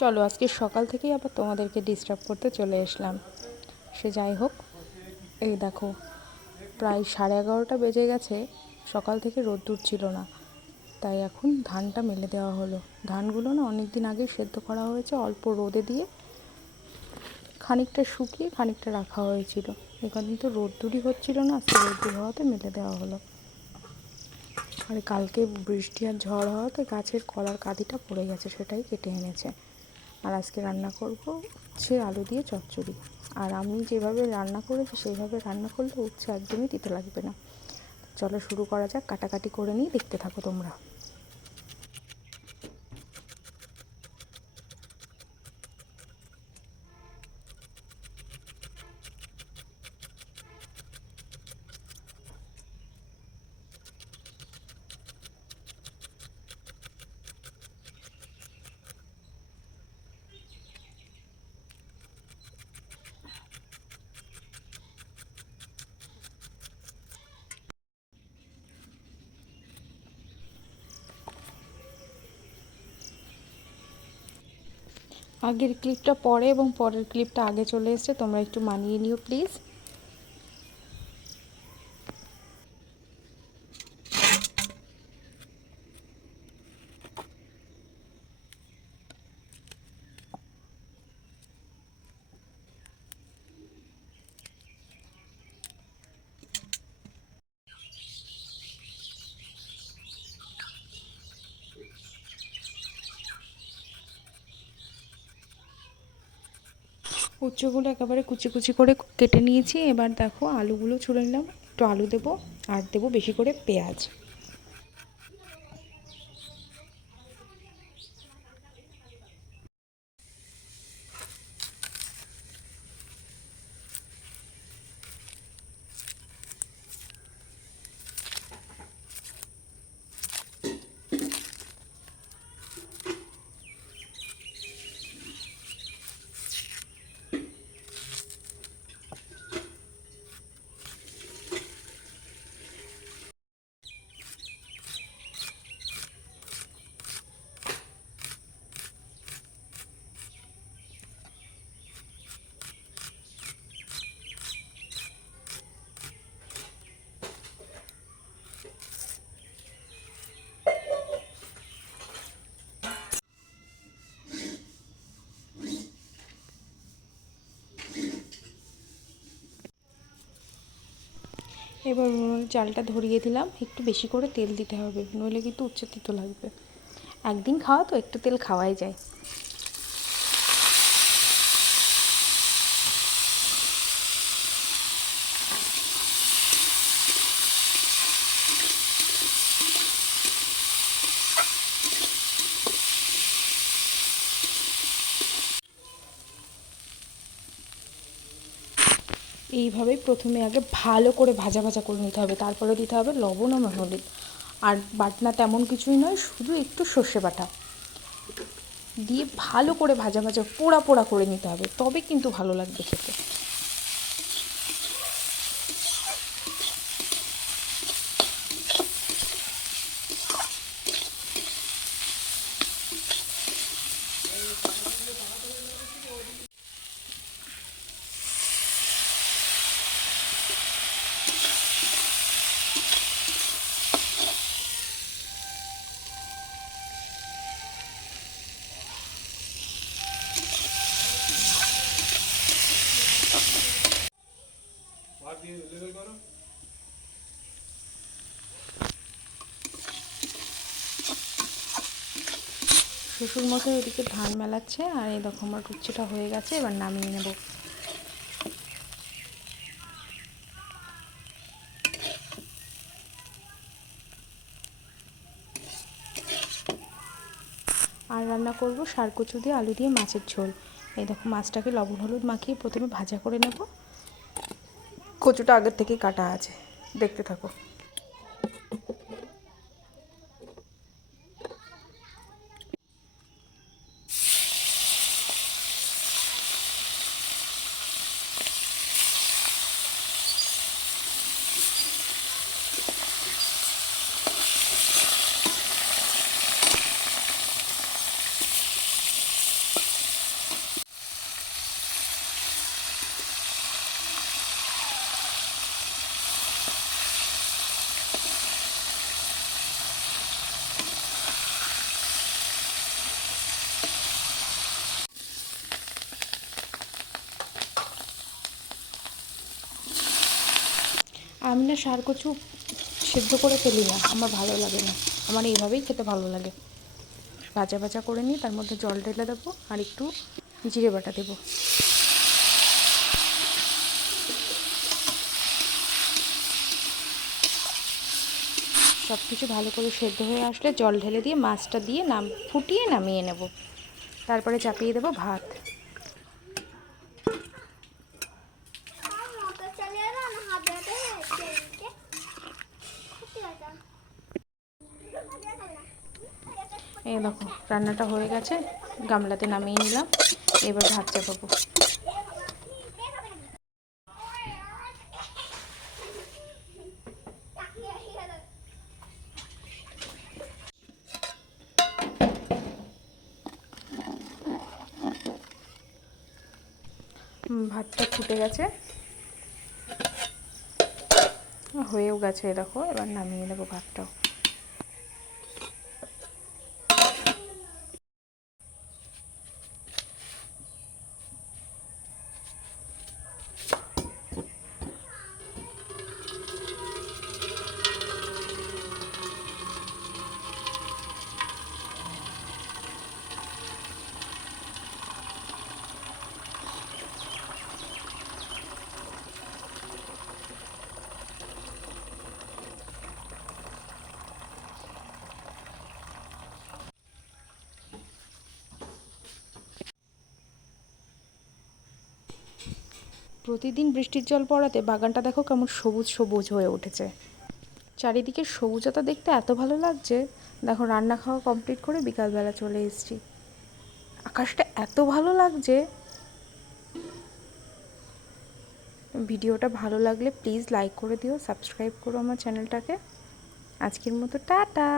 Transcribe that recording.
চলো, আজকে সকাল থেকেই আবার তোমাদেরকে ডিস্টার্ব করতে চলে এসলাম। সে যাই হোক, এই দেখো, প্রায় সাড়ে এগারোটা বেজে গেছে, সকাল থেকে রোদ্দুর ছিল না। তাই এখন ধানটা মেলে দেওয়া হলো। ধানগুলো না অনেক দিন আগে সেদ্ধ করা হয়েছে, অল্প রোদে দিয়ে খানিকটা শুকিয়ে খানিকটা রাখা হয়েছিল। এখানে তো রোদ্দুরই হচ্ছিল না, আজকে রোদ্দুর হওয়াতে মেলে দেওয়া হলো। আর কালকে বৃষ্টি আর ঝড় হওয়াতে গাছের কলার কাঁদিটা পড়ে গেছে, সেটাই কেটে এনেছে। আর আজকে রান্না করব উচ্ছে আলু দিয়ে চচ্চড়ি। আর আমি যেভাবে রান্না করেছি, সেইভাবে রান্না করলে উচ্ছে একদমই দিতে লাগবে না। চলো শুরু করা যাক, কাটাকাটি করে নিয়ে দেখতে থাকো তোমরা। আগের ক্লিপটা পরে এবং পরের ক্লিপটা আগে চলে এসছে তোমরা একটু মানিয়ে নিও প্লিজ উচ্চগুলো একেবারে কুচি কুচি করে কেটে নিয়েছি। এবার দেখো আলুগুলো ছুলে নিলাম। একটু আলু দেবো, আর দেবো বেশি করে পেঁয়াজ। এবার চালটা ধরিয়ে দিলাম। একটু বেশি করে তেল দিতে হবে, নইলে কিন্তু উচ্চ তিতো লাগবে। একদিন খাওয়া তো একটু তেল খাওয়াই যায়। এইভাবেই প্রথমে আগে ভালো করে ভাজা ভাজা করে নিতে হবে। তারপরে দিতে হবে লবণ আর হলুদ। আর বাটনা তেমন কিছুই নয়, শুধু একটু সর্ষে বাটা। দিয়ে ভালো করে ভাজা ভাজা পোড়া পোড়া করে নিতে হবে। তবে কিন্তু ভালো লাগবে খেতে। শ্বশুর মশাই ওদিকে ধান মেলাচ্ছে আর এই দেখো আমার উচ্ছেটা হয়ে গেছে, এবার নামিয়ে নেব। আর রান্না করব সার কচু দিয়ে, আলু দিয়ে, মাছের ঝোল। এই দেখো মাছটাকে লবণ, হলুদ মাখিয়ে প্রথমে ভাজা করে নেব। কচুটা আগের থেকে কাটা আছে, দেখতে থাকো। আমি না সার কচু সেদ্ধ করে ফেলি না, আমার ভালো লাগে না। আমার এইভাবেই খেতে ভালো লাগে। ভাজা ভাজা করে নিই তার মধ্যে জল ঢেলে দেবো আর একটু জিরে বাটা দেবো। সব কিছু ভালো করে সেদ্ধ হয়ে আসলে জল ঢেলে দিয়ে মাছটা দিয়ে নাম, ফুটিয়ে নামিয়ে নেব। তারপরে চাপিয়ে দেবো ভাত। এই দেখো, রান্নাটা হয়ে গেছে, গামলাতে নামিয়ে নিলাম, এবার ভাত চাপাবো। ভাতটা ফুটে গেছে। হয়েও গেছে দেখো, এবার নামিয়ে নেব ভাতটাও। প্রতিদিন বৃষ্টির জল পড়াতে বাগানটা দেখো কেমন সবুজ সবুজ হয়ে উঠেছে। চারিদিকে সবুজতা দেখতে এত ভালো লাগছে। দেখো রান্না খাওয়া কমপ্লিট করে বিকালবেলা চলে এসেছি। আকাশটা এত ভালো লাগছে। ভিডিওটা ভালো লাগলে প্লিজ লাইক করে দিও সাবস্ক্রাইব করো আমার চ্যানেলটাকে আজকের মতো টাটা।